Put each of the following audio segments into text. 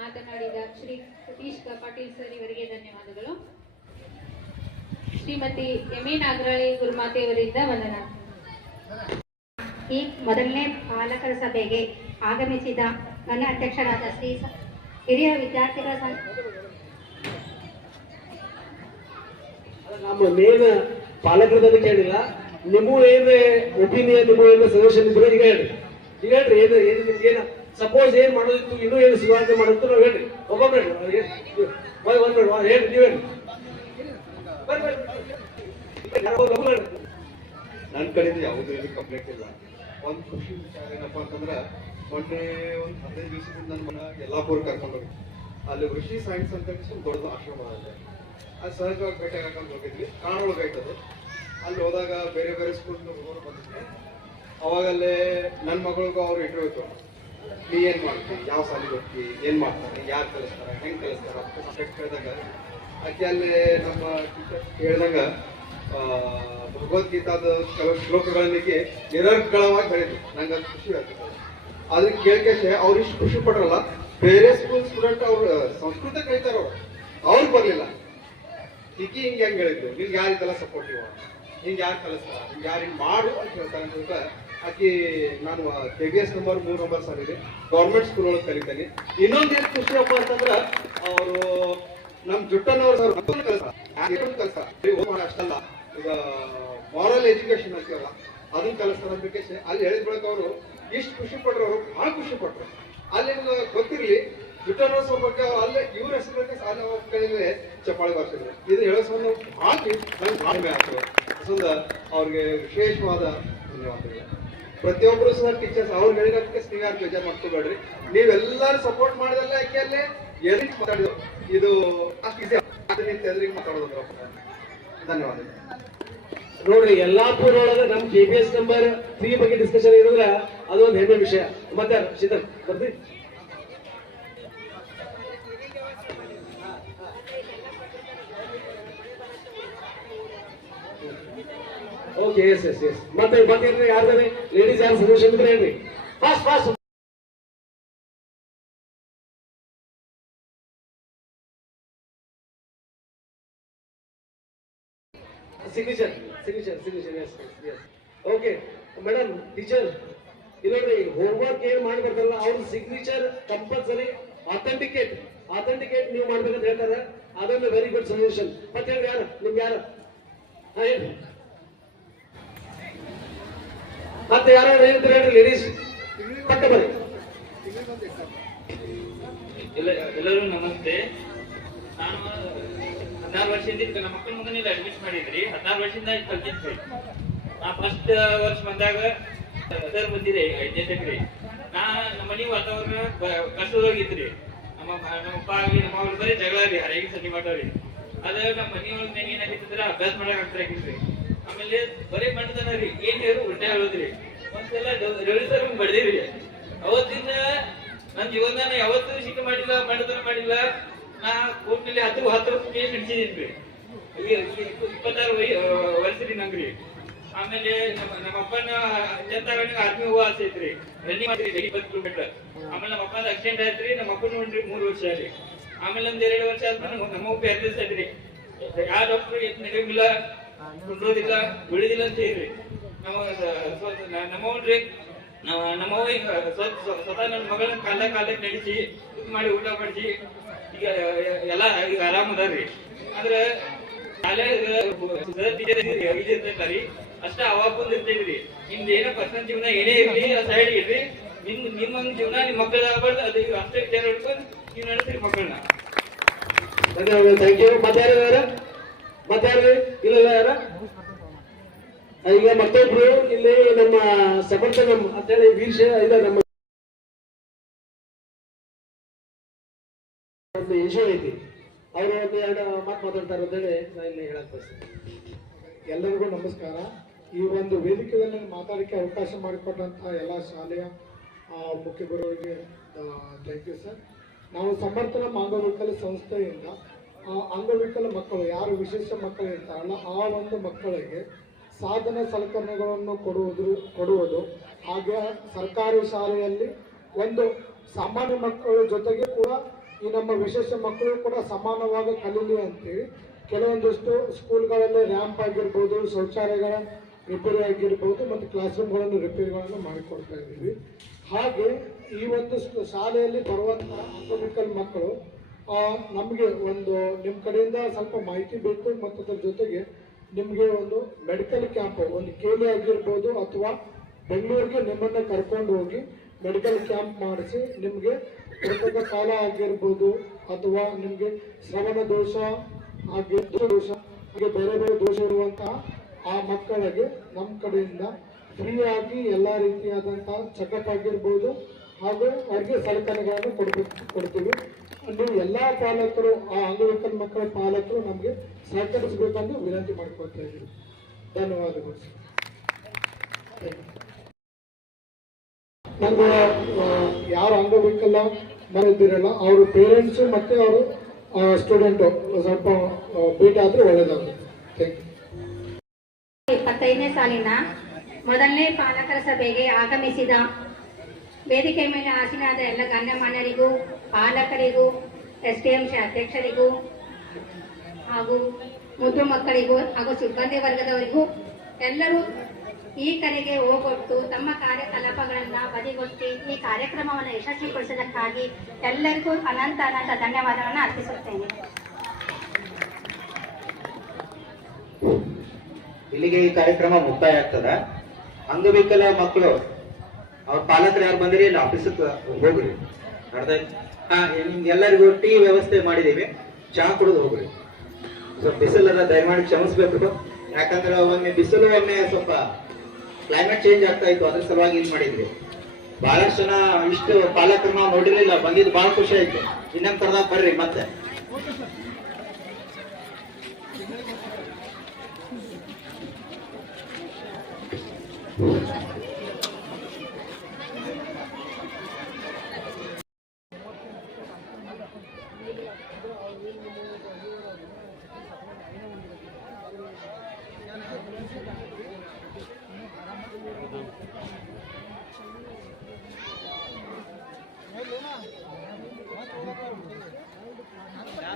ಮಾತನಾಡಿದ ಶ್ರೀ ಸತೀಶ್. ಪಾಟೀಲ್ ಸರ್ ಇವರಿಗೆ ಧನ್ಯವಾದಗಳು. ಶ್ರೀಮತಿ ಎಂ ಎ ನಾಗರಾಳಿ ಗುರುಮಾತೆಯವರಿಂದ ವಂದನ. ಈ ಮೊದಲನೇ ಪಾಲಕರ ಸಭೆಗೆ ಆಗಮಿಸಿದ ನನ್ನ ಅಧ್ಯಕ್ಷರಾದ ಶ್ರೀ ಹಿರಿಯ ವಿದ್ಯಾರ್ಥಿಗಳ ನಮ್ಮ ಕೇಳಿಲ್ಲ. ನಿಮ್ಮ ಏನು ಒಪಿನಿಯನ್, ನಿಮ್ಮ ಏನು ಸಜೆಷನ್ ಇದ್ರೆ ಈಗ ಹೇಳಿ ಈಗ ಹೇಳ್ರಿ, ಏನು ಏನು ನಿಮ್ಗೆ ಏನು ಸಪೋಸ್ ಏನ್ ಮಾಡೋದಿತ್ತು, ಇನ್ನೂ ಏನು ಸುಧಾರಣೆ ಮಾಡುತ್ತೆ ನಾವು ಹೇಳ್ರಿ. ಒಂದ್ ಒಂದ್ ಹೇಳ್ರಿ ನೀವೇನು. ನನ್ನ ಕಡೆಯಿಂದ ಯಾವುದೇ ರೀತಿ ಕಂಪ್ಲೇಂಟ್ ಇಲ್ಲ. ಒಂದು ಖುಷಿ ವಿಚಾರ ಏನಪ್ಪ ಅಂತಂದ್ರೆ, ಮೊನ್ನೆ ಒಂದು ಹದಿನೈದು ದಿವಸದಿಂದ ನನ್ನ ಮನ ಕರ್ಕೊಂಡು ಹೋಗಿ. ಅಲ್ಲಿ ಋಷಿ ಸೈನ್ಸ್ ಅಂತ ದೊಡ್ಡದು ಆಶ್ರಮ ಇದೆ ಅದು ಸಹಜವಾಗಿ ಭೇಟಿ ಹಾಕೊಂಡು ಹೋಗಿದ್ವಿ. ಕಾಣೊಳಗೆ ಆಯ್ತದೆ. ಅಲ್ಲಿ ಹೋದಾಗ ಬೇರೆ ಬೇರೆ ಸ್ಕೂಲ್ ಹುಡುಗರು ಬಂದಿದ್ವಿ ಅವಾಗಲ್ಲೇ ನನ್ನ ಮಗಳಿಗೂ ಅವ್ರು ಇಂಟರ್ವ್ಯೂ ನೀ ಏನ್ ಮಾಡ್ತೀವಿ ಯಾವ ಸಾಲಿಗೆ ಹೋಗ್ತಿ? ಏನು ಮಾಡ್ತಾರೆ? ಯಾರು ಕಲಿಸ್ತಾರೆ ಹೆಂಗೆ ಕಲಿಸ್ತಾರೆ ಅಂತ ಸಬ್ಜೆಕ್ಟ್ ಕೇಳಿದಾಗ, ಆಕೆ ಅಲ್ಲಿ ನಮ್ಮ ಟೀಚರ್ ಕೇಳಿದಾಗ ಭಗವದ್ಗೀತಾದ ಕೆಲವು ಶ್ಲೋಕಗಳನ್ನಿಗೆ ನಿರರ್ಗಳವಾಗಿ ಹೇಳಿದ್ರು ನಂಗೆ ಅದು ಖುಷಿ ಆಗ್ತದೆ ಅದಕ್ಕೆ ಕೇಳ್ಕೇಶೆ ಅವ್ರು ಇಷ್ಟು ಖುಷಿ ಪಡ್ರಲ್ಲ ಬೇರೆ ಸ್ಕೂಲ್ ಸ್ಟೂಡೆಂಟ್ ಅವ್ರು ಸಂಸ್ಕೃತ ಕಲಿತಾರ ಅವ್ರು. ಬರಲಿಲ್ಲ. ಈಕಿ ಹಿಂಗೆ ಹೆಂಗೆ ಹೇಳಿದ್ರು ನಿಮ್ಗೆ ಯಾರು ಸಪೋರ್ಟಿವ್ ಹಿಂಗೆ ಯಾರು ಕಲಿಸ್ತಾರ ನಿಮ್ಗೆ ಯಾರು ಹಿಂಗೆ ಮಾಡು ಅಂತ ಹೇಳ್ತಾರೆ ಅಂತ ಆಕಿ ನಾನು ಕೆ ಬಿ ಎಸ್ ನಂಬರ್ ಮೂರು ನಂಬರ್ ಸರ್ ಇದೆ. ಗೌರ್ಮೆಂಟ್ ಸ್ಕೂಲ್ ಒಳಗೆ ಕಲಿತೇನೆ ಇನ್ನೊಂದು ಏನು ಖುಷಿಯಪ್ಪ ಅಂತಂದ್ರೆ, ಅವರು ನಮ್ಮ ಜುಟ್ಟನವ್ರು ಸರ್ ಓದ್ ಮಾಡೋ ಅಷ್ಟಲ್ಲ. ಈಗ ಮಾರಲ್ ಎಜುಕೇಶನ್ ಅಂತೀವಲ್ಲ ಅದನ್ನ ಕಲಿಸ್ತಾರೆ ಅಪ್ಲಿಕೇಶನ್ ಅಲ್ಲಿ ಹೇಳಿದ ಬಳಿಕ ಅವರು ಇಷ್ಟು ಖುಷಿ ಪಟ್ರು, ಅವರು ಭಾಳ ಖುಷಿ ಪಟ್ರು. ಅಲ್ಲಿ ನಿಮ್ಗೆ ಗೊತ್ತಿರ್ಲಿ ಸರ್ ಬಗ್ಗೆ ಅಲ್ಲೇ ಇವ್ರ ಹೆಸರು ಸಾಲ ಅಲ್ಲಿ ಚಪ್ಪಾಳಿ ಬರ್ಸಿದ್ರು. ಇದು ಹೇಳೋ ಹಾಕಿ ಭಾಳ ನಂಗೆ ಭಾಳ ಅವ್ರಿಗೆ ವಿಶೇಷವಾದ ಧನ್ಯವಾದಗಳು. ಪ್ರತಿಯೊಬ್ಬರು ಸಹ ಟೀಚರ್ಸ್ ಅವ್ರು ಹೇಳಿದಕ್ಕೆ ನೀವು ಯಾರು ಮಾಡ್ಕೋಬೇಡ್ರಿ. ನೀವೆಲ್ಲರೂ ಸಪೋರ್ಟ್ ಮಾಡಿದಲ್ಲ ಯಾಕೆಲ್ಲಿ ಎಲ್ಲಿ ಮಾತಾಡಿದ್ರು ಇದು ಎದುರಿಗೆ ಮಾತಾಡೋದು ಧನ್ಯವಾದ ನೋಡ್ರಿ ಯಲ್ಲಾಪುರ ಒಳಗ ನಮ್ K B S number three ಬಗ್ಗೆ ಡಿಸ್ಕಷನ್ ಇರೋದ್ರ ಅದೊಂದು ಹೆಮ್ಮೆ ವಿಷಯ. ಮತ್ತೆ, ಶೀತಲ್ ಬರ್ತಿ ಓಕೆ ಎಸ್ ಎಸ್ ಎಸ್ ಮತ್ತೆ ಮತ್ತೆ ಯಾರ್ದಾರೆ ಲೇಡೀಸ್ ಯಾರು ಸಜೆಷನ್ ಇದ್ರೆ ಹೇಳ್ರಿ. Fast fast signature signature signature yes yes okay madam teacher ಇಲ್ಲೋಡ್ರಿ homework ಏನ್ ಮಾಡಿ ಬರ್ತಾರಲ್ಲ, ಅವ್ರ ಸಿಗ್ನೇಚರ್ ಕಂಪಲ್ಸರಿ ಅಥೆಂಟಿಕೇಟ್ ಅಥೆಂಟಿಕೇಟ್ ನೀವು ಮಾಡ್ಬೇಕಂತ ಹೇಳ್ತಾರೆ. ಅದೊಂದು ವೆರಿ ಗುಡ್ ಸಜೆಷನ್ ಮತ್ತೆ ಹೇಳ್ರಿ ಯಾರು? ನಿಮ್ಗೆ ಯಾರು? ಹಾ ಮತ್ತೆ ಯಾರು ಹೇಳ್ತಾರೆ ಹೇಳಿ ಲೇಡೀಸ್ ಬರ್ರಿ. ಎಲ್ಲ, ಎಲ್ಲರೂ ನಮಸ್ತೆ. ನಾನು ಹದಿನಾರು ವರ್ಷದಿಂದ ಇತ್ತು ನಮ್ಮ ಮಕ್ಕಳ ಮುಂದೆ ಅಡ್ಮಿಟ್ ಮಾಡಿದ್ರಿ. ಹದಿನಾರು ವರ್ಷದಿಂದ ಇಲ್ಲಿ ಕಲ್ತಿದ್ವಿ ನಾ ಫಸ್ಟ್ ವರ್ಷ ಬಂದಾಗ ಸರ್ ಬಂದಿದೆ ಐದನೇ ತಗ್ರಿ ನಾ, ನಮ್ಮ ಮನೆ ವಾತಾವರಣ ಕಷ್ಟದೋಗಿದ್ರಿ ನಮ್ಮ ನಮ್ಮ ಅಪ್ಪ ಆಗಲಿ, ನಮ್ಮ ಅವ್ರು ಬರೀ ಜಗಳ ರೀ ಹರಗಿ ಸತಿ ಮಾಡೋರಿ ಅದ ನಮ್ಮ ಮನೆಯೊಳಗೆ ಏನಾಗಿತ್ತಂದ್ರೆ ಅಭ್ಯಾಸ ಮಾಡಕ್ ಆಗ್ತಾ ಇದ್ರಿ. ಆಮೇಲೆ ಬರೀ ಮಾಡ್ತಾನ ರೀ, ಏನ್ ಹೇಳು ಉಲ್ಟಾ ಹೇಳುದ್ರಿ. ಒಂದ್ಸಲ ರವಿ ಸರ್ ಬಡ್ದಿರಿ ಅವತ್ತಿಂದ ನನ್ ಜೀವನ ಯಾವತ್ತೂ ಶಿಕ್ಷೆ ಮಾಡಿಲ್ಲ ಮಂಡತನ ಮಾಡಿಲ್ಲ. ನಾ ಕೋರ್ಟ್ನಲ್ಲಿ ಹತ್ತು ಹತ್ತು ವರ್ಷ ಕೇಸ್ ರೀ. ಇಪ್ಪತ್ತಾರು ವರ್ಷರಿ ನಂಗ್ರಿ ಆಮೇಲೆ ನಮ್ಮ ನಮ್ಮ ಅಪ್ಪನ ಜನತಾವಣಿಗೆ ಆರ್ಮಿ ಹೋಗೋ ಆಸೆ ಐತ್ರಿ. ರನ್ನಿಂಗ್ ಮಾಡಿದ್ರಿ ಇಪ್ಪತ್ತು ಕಿಲೋಮೀಟರ್. ಆಮೇಲೆ ನಮ್ಮ ಅಪ್ಪನ ಆಕ್ಸಿಡೆಂಟ್ ಆಯ್ತ್ರಿ ನಮ್ಮ ಅಪ್ಪನ ನೋಡ್ರಿ ಮೂರು ವರ್ಷ ರೀ. ಆಮೇಲೆ ಒಂದ್ ಎರಡು ವರ್ಷ ಆದ್ಮೇಲೆ ನಮ್ಮ- ಪ್ಯಾರಲಿಸ್ ಐತ್ರಿ ಯಾವ ಡಾಕ್ಟರ್ ಎತ್ ನಡೆಯಂಗಿಲ್ಲ. ಕುಂಡ್ರೋದಿಲ್ಲ ಬೆಳಿದಿಲ್ಲ ಅಂತ ಹೇಳ್ರಿ. ನಮ್ಮ ನಮ್ಮವನ್ರಿ ನಮ್ಮವ ನಮ್ಮ- ಈಗ ಸ್ವ- ಸ್ವ- ಸ್ವತಃ ನನ್ನ ಮಗಳನ್ನ ಕಾಲ ಕಾಲಕ್ಕೆ ನಡೆಸಿ ಇದು ಮಾಡಿ ಊಟ ಮಾಡಿಸಿ, ಈಗ ಎಲ್ಲ ಈಗ ಆರಾಮ ಅದಾರ್ರಿ. ಆದ್ರೆ ಶಾಲೆ ಇದಿರ್ತೈತರಿ ಅಷ್ಟ ಅವಾಪುಂದ್ ರೀ ನಿಮ್ದು ಏನೋ ಪರ್ಸನಲ್ ಜೀವನ ಏನೇ ಇರ್ಲಿ ಸೈಡ್ ಇರ್ರಿ. ನಿಮ್ ನಿಮ್ಮ ಜೀವನ ನಿಮ್ ಮಕ್ಕಳ ಆಗ್ಬಾರ್ದು, ಅದು ಅಷ್ಟೇ ವಿಚಾರ ಹಿಡ್ಕೊಂಡು ನೀವು ನಡೆಸ್ರಿ ಮಕ್ಕಳನ್ನ ಧನ್ಯವಾದ ಥ್ಯಾಂಕ್ ಯು ಮತ್ತೆ ಯಾರು ಮತ್ತೆ ಯಾರು ಇಲ್ಲ. ಯಾರ ಈಗ ಮತ್ತೊಬ್ರು ಇಲ್ಲಿ ನಮ್ಮ ಸಮರ್ಥನ ಅಂತೇಳಿ ವೀರ್ಷ ಇದೆ ನಮ್ಮ ಒಂದು ಐತಿ. ಅವರು ಒಂದು ಎರಡು ಮಾತು ಮಾತಾಡ್ತಾರೆ ಅಂತೇಳಿ ನಾ ಇಲ್ಲಿ ಹೇಳಕ್ ಬಯಸ್ತೀನಿ. ಎಲ್ಲರಿಗೂ ನಮಸ್ಕಾರ. ಈ ಒಂದು ವೇದಿಕೆಯಲ್ಲಿ ಮಾತಾಡಕ್ಕೆ ಅವಕಾಶ ಮಾಡಿಕೊಟ್ಟಂತಹ ಎಲ್ಲ ಶಾಲೆಯ ಮುಖ್ಯ ಗುರುವಿಗೆ ಥ್ಯಾಂಕ್ ಯು ಸರ್ ನಾವು ಸಮರ್ಥನ ಅಂಗವಿಕಲ ಸಂಸ್ಥೆಯಿಂದ ಅಂಗವಿಕಲ ಮಕ್ಕಳು ಯಾರು ವಿಶೇಷ ಮಕ್ಕಳು ಇರ್ತಾರಲ್ಲ ಆ ಒಂದು ಮಕ್ಕಳಿಗೆ ಸಾಧನ ಸಲಕರಣೆಗಳನ್ನು ಕೊಡುವುದು ಕೊಡುವುದು. ಹಾಗೆ ಸರ್ಕಾರಿ ಶಾಲೆಯಲ್ಲಿ ಒಂದು ಸಾಮಾನ್ಯ ಮಕ್ಕಳ ಜೊತೆಗೆ ಕೂಡ ಈ ನಮ್ಮ ವಿಶೇಷ ಮಕ್ಕಳು ಕೂಡ ಸಮಾನವಾಗಿ ಕಲೀಲಿ ಅಂತೇಳಿ ಕೆಲವೊಂದಿಷ್ಟು ಸ್ಕೂಲ್ಗಳಲ್ಲಿ ರ್ಯಾಂಪ್ ಆಗಿರ್ಬೋದು ಶೌಚಾಲಯಗಳ ರಿಪೇರಿ ಆಗಿರ್ಬೋದು ಮತ್ತು ಕ್ಲಾಸ್ ರೂಮ್ಗಳನ್ನು ರಿಪೇರಿಗಳನ್ನು ಮಾಡಿಕೊಡ್ತಾ ಇದ್ದೀವಿ. ಹಾಗೆ ಈ ಒಂದು ಶಾಲೆಯಲ್ಲಿ ಬರುವಂತಹ ಅಂಗವಿಕಲ ಮಕ್ಕಳು ಆ, ನಮಗೆ ಒಂದು ನಿಮ್ಮ ಕಡೆಯಿಂದ ಸ್ವಲ್ಪ ಮಾಹಿತಿ ಬೇಕು ಮತ್ತು ಅದರ ಜೊತೆಗೆ ನಿಮಗೆ ಒಂದು ಮೆಡಿಕಲ್ ಕ್ಯಾಂಪ್ ಒಂದು ಕೇಲಿ ಆಗಿರ್ಬೋದು ಅಥವಾ ಬೆಂಗಳೂರಿಗೆ ನಿಮ್ಮನ್ನ ಕರ್ಕೊಂಡು ಹೋಗಿ ಮೆಡಿಕಲ್ ಕ್ಯಾಂಪ್ ಮಾಡಿಸಿ ನಿಮಗೆ ಕೃತಕ ಕಾಲ ಆಗಿರ್ಬೋದು ಅಥವಾ ನಿಮಗೆ ಶ್ರವಣ ದೋಷ ಹಾಗೆ ದೋಷ, ಹಾಗೆ ಬೇರೆ ಬೇರೆ ದೋಷ ಇರುವಂತಹ ಆ ಮಕ್ಕಳಿಗೆ ನಮ್ಮ ಕಡೆಯಿಂದ ಫ್ರೀಯಾಗಿ ಎಲ್ಲ ರೀತಿಯಾದಂತಹ ಚೆಕಪ್ ಆಗಿರ್ಬೋದು ಹಾಗೂ ಅವ್ರಿಗೆ ಸಲಕರಣೆಗಳನ್ನು ಕೊಡ್ಬೇಕು, ಕೊಡ್ತೀವಿ. ನೀವು ಎಲ್ಲ ಪಾಲಕರು ಆ ಅಂಗವಿಕಲ ಮಕ್ಕಳ ಪಾಲಕರು ನಮಗೆ ಸಹಕರಿಸಬೇಕಂದು ವಿನಂತಿ ಮಾಡ್ಕೊಳ್ತಾ ಇದ್ದೀವಿ ಧನ್ಯವಾದಗಳು. ಆ, ಯಾರು ಅಂಗವಿಕಲ ಮರಿದ್ದೀರಲ್ಲ ಅವ್ರ ಪೇರೆಂಟ್ಸು ಮತ್ತೆ ಅವರು ಸ್ಟೂಡೆಂಟು ಸ್ವಲ್ಪ ಭೇಟಿ ಆದರೆ ಒಳ್ಳೆಯದಾಗುತ್ತೆ ಥ್ಯಾಂಕ್ ಯು ಇಪ್ಪತ್ತೈದನೇ ಸಾಲಿನ ಮೊದಲನೇ ಪಾಲಕರ ಸಭೆಗೆ ಆಗಮಿಸಿದ ವೇದಿಕೆ ಮೇಲೆ ಆಸೀನಾದ ಎಲ್ಲ ಗಣ್ಯಮಾನ್ಯರಿಗೂ, ಪಾಲಕರಿಗೂ ಎಸ್ ಡಿ ಸಿ ಅಧ್ಯಕ್ಷರಿಗೂ ಹಾಗೂ ಮುದ್ದು ಮಕ್ಕಳಿಗೂ ಹಾಗೂ ಸಿಬ್ಬಂದಿ ವರ್ಗದವರಿಗೂ ಎಲ್ಲರೂ ಈ ಕರೆಗೆ ಹೋಗೊಟ್ಟು ತಮ್ಮ ಕಾರ್ಯಕಲಾಪಗಳನ್ನ ಬದಿಗೊತ್ತಿ ಈ ಕಾರ್ಯಕ್ರಮವನ್ನು ಯಶಸ್ವಿಗೊಳಿಸಿದ್ದಕ್ಕಾಗಿ ಎಲ್ಲರಿಗೂ ಅನಂತ ಅನಂತ ಧನ್ಯವಾದಗಳನ್ನು ಅರ್ಪಿಸುತ್ತೇನೆ. ಇಲ್ಲಿಗೆ ಈ ಕಾರ್ಯಕ್ರಮ ಮುಕ್ತಾಯ ಆಗ್ತದ. ಅಂಗವಿಕಲ ಮಕ್ಕಳು ಅವ್ರ ಪಾಲಕರು ಯಾರು ಬಂದ್ರಿ? ಇಲ್ಲಿ ಆಫೀಸಕ್ಕೆ ಹೋಗ್ರಿ. ಎಲ್ಲರಿಗೂ ಹಾ ನಿಮ್ಗೆಲ್ಲರಿಗೂ ಟೀ ವ್ಯವಸ್ಥೆ ಮಾಡಿದೀವಿ ಚಹಾ ಕುಡಿದು ಹೋಗ್ರಿ. ಸ್ವಲ್ಪ ಬಿಸಿಲನ್ನ ದಯಮಾಡಿ ಕ್ಷಮಿಸ್ಬೇಕು. ಯಾಕಂದ್ರೆ ಒಮ್ಮೆ ಬಿಸಿಲು, ಒಮ್ಮೆ ಸ್ವಲ್ಪ ಕ್ಲೈಮೇಟ್ ಚೇಂಜ್ ಆಗ್ತಾ ಇತ್ತು. ಅದ್ರ ಸಲುವಾಗಿ ಇದು ಮಾಡಿದ್ವಿ. ಬಹಳಷ್ಟು ಜನ ಇಷ್ಟು ಪಾಲಕರು ನಾವು ನೋಡಿರ್ಲಿಲ್ಲ. ಬಂದಿದ್ದು ಬಹಳ ಖುಷಿ ಆಯ್ತು. ಇನ್ನೊಂದ್ ಕರ್ದಾಗ ಬರ್ರಿ ಮತ್ತೆ.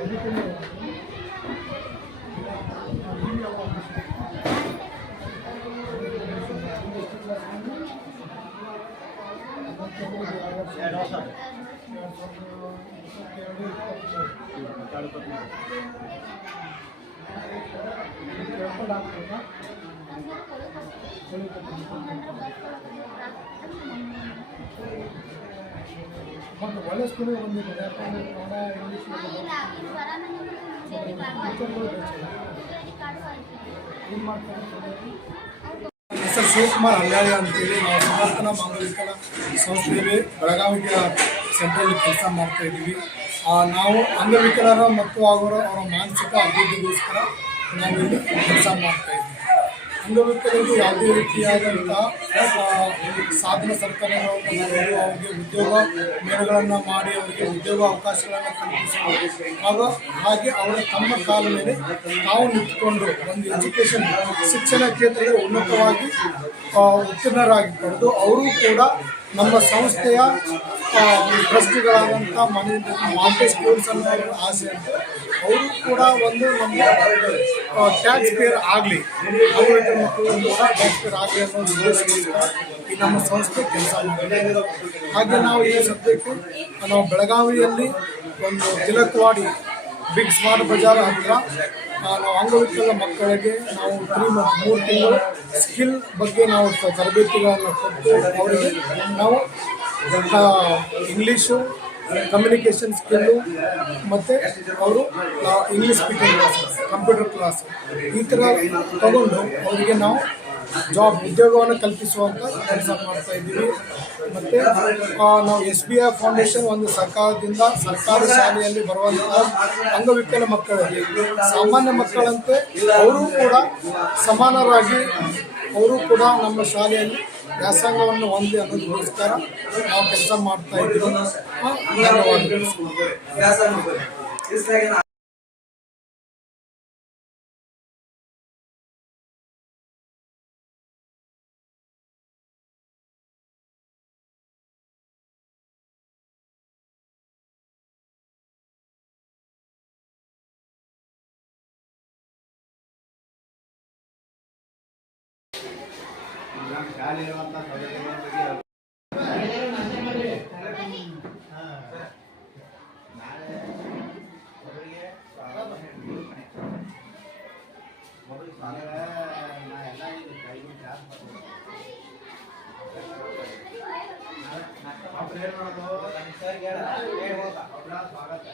Yeah, no, sir. ಮತ್ತು ಒಳ್ಳೆ ಸ್ಕೂಲಿಗೆ ಬಂದಿದೆ ಯಾಕಂದ್ರೆ ಕನ್ನಡ ಇಂಗ್ಲೀಷ್ ಏನು ಮಾಡ್ತಾರೆ? ಹೆಸರು ಶಿವಕುಮಾರ್ ಅಂತೇಳಿ ನಾವು ಸಮರ್ಥನ ಮಂಗಲಿಕಲ ಸಂಸ್ಥೆಯಲ್ಲಿ ಬೆಳಗಾವಿಗೆ ಸೆಂಟ್ರಲ್ಲಿ ಕೆಲಸ ಮಾಡ್ತಾ ಇದ್ದೀವಿ. ಆ, ನಾವು ಅಂಗವಿಕಲರ ಮತ್ತು ಅವರ ಅವರ ಮಾನಸಿಕ ಅಭಿವೃದ್ಧಿಗೋಸ್ಕರ ನಾವು ಇಲ್ಲಿ ಕೆಲಸ ಮಾಡ್ತಾ ಇದ್ದೀವಿ. ಅಂಗವಿಕಲರಿಗೆ ಯಾವುದೇ ರೀತಿಯಾದಂತಹ ಆ, ಸಾಧನ ಸರ್ಕಾರ ಅವರಿಗೆ ಉದ್ಯೋಗ ಮೇಳಗಳನ್ನು ಮಾಡಿ ಅವರಿಗೆ ಉದ್ಯೋಗ ಅವಕಾಶಗಳನ್ನು ಕಲ್ಪಿಸಬೇಕು ಹಾಗೂ ಹಾಗೆ ಅವರ ತಮ್ಮ ಕಾಲ ಮೇಲೆ ತಾವು ನಿಂತುಕೊಂಡು ಒಂದು ಎಜುಕೇಷನ್ ಶಿಕ್ಷಣ ಕ್ಷೇತ್ರದಲ್ಲಿ ಉನ್ನತವಾಗಿ ಉತ್ತೀರ್ಣರಾಗಿದ್ದು ಅವರು ಕೂಡ ನಮ್ಮ ಸಂಸ್ಥೆಯ ಟ್ರಸ್ಟಿಗಳಾದಂಥ ಮನೆ ಮಾಂಟೆ ಸ್ಕೂಲ್ಸ್ ಅನ್ನೋ ಆಸೆ ಅಂತ ಅವರು ಕೂಡ ಒಂದು ನಮಗೆ ಟ್ಯಾಕ್ಸ್ ಪೇರ್ ಆಗಲಿ ಅವರ ಮಕ್ಕಳು ಕೂಡ ಟ್ಯಾಕ್ಸ್ ಪೇರ್ ಆಗಲಿ ಅನ್ನೋ ಉದ್ದೇಶಕ್ಕೋಸ್ಕರ ಈ ನಮ್ಮ ಸಂಸ್ಥೆ ಕೆಲಸ ಹಾಗೆ ನಾವು ಈ ಸದ್ಯಕ್ಕೆ ನಾವು ಬೆಳಗಾವಿಯಲ್ಲಿ ಒಂದು ತಿಲಕ್ವಾಡಿ ಬಿಗ್ ಸ್ಮಾರ್ಟ್ ಬಜಾರ್ ಹತ್ರ ನಾವು ಅಂಗವಿಕಲ ಮಕ್ಕಳಿಗೆ ನಾವು ತ್ರೀ ಮೂರು ತಿಂಗಳು ಸ್ಕಿಲ್ ಬಗ್ಗೆ ನಾವು ತರಬೇತಿಗಳನ್ನು ಕೊಟ್ಟು ಅವರಿಗೆ ನಾವು ಆ, ಇಂಗ್ಲೀಷು ಕಮ್ಯುನಿಕೇಷನ್ ಸ್ಕಿಲ್ಲು ಮತ್ತು ಅವರು English speaking class computer class ಈ ಥರ ತಗೊಂಡು ಅವರಿಗೆ ನಾವು ಜಾಬ್ ಉದ್ಯೋಗವನ್ನು ಕಲ್ಪಿಸುವಂಥ ಕೆಲಸ ಮಾಡ್ತಾ ಇದ್ದೀವಿ. ಮತ್ತು ನಾವು ಎಸ್ ಬಿ ಐ ಫೌಂಡೇಶನ್ ಒಂದು ಸರ್ಕಾರದಿಂದ ಸರ್ಕಾರಿ ಶಾಲೆಯಲ್ಲಿ ಬರುವಂಥ ಅಂಗವಿಕಲ ಮಕ್ಕಳಿಗೆ ಸಾಮಾನ್ಯ ಮಕ್ಕಳಂತೆ ಅವರು ಕೂಡ ಸಮಾನರಾಗಿ ಅವರು ಕೂಡ ನಮ್ಮ ಶಾಲೆಯಲ್ಲಿ ವ್ಯಾಸಂಗವನ್ನು ಹೊಂದಿ ಅನ್ನೋದಕ್ಕೋಸ್ಕರ ನಾವು ಕೆಲಸ ಮಾಡ್ತಾ ಇದ್ದೀವಿ. ಶಾಲೆ ಇರುವಂಥ ಸೌಲಭ್ಯಗಳ ಬಗ್ಗೆ ಸ್ವಾಗತ